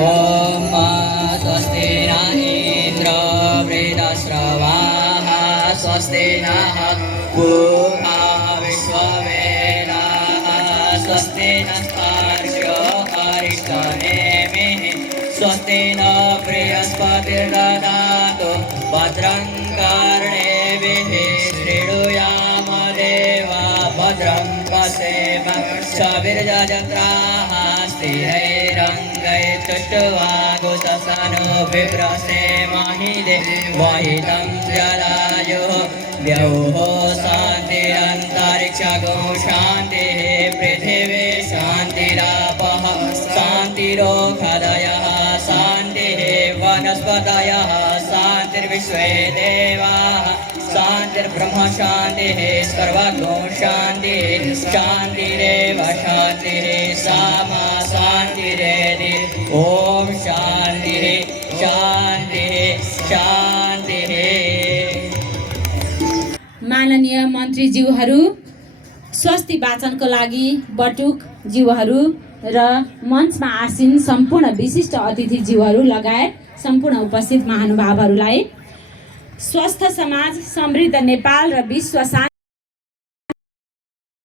ॐ स्वस्ति न इन्द्र वृद्धश्रवाः स्वस्ति नः पूर्वा विश्ववेदाः स्वस्ति नस्तार्क्ष्यो अरिष्टनेमिः स्वस्ति न बृहस्पतिर्दधातु भद्रं कर्णेभिः शृणुयाम देवा भद्रं पश्येमाक्षभिर्यजत्राः स्थिरैरङ्गैस्तुष्ट्वागुतसनो बिभ्रसेमहि देवहितं जलायुः द्यौः शान्तिरन्तरिक्षगो शान्तिः पृथिवी शान्तिरापः शान्तिरोषधयः शान्तिः वनस्पतयः शान्तिर्विश्वे देवाः शान्तिर्ब्रह्म शान्तिः सर्वगो शान्तिः शान्तिरेव शान्तिः सामा शान्तिरेधि ॐ शान्तिः शान्तिः शान्तिः। माननीय मन्त्रीज्यूहरू, स्वस्ति वाचनको लागि बटुक ज्यूहरू र मञ्चमा आसीन सम्पूर्ण विशिष्ट अतिथिज्यूहरू लगायत सम्पूर्ण उपस्थित महानुभावहरूलाई स्वस्थ समाज समृद्ध नेपाल र विश्व शान्ति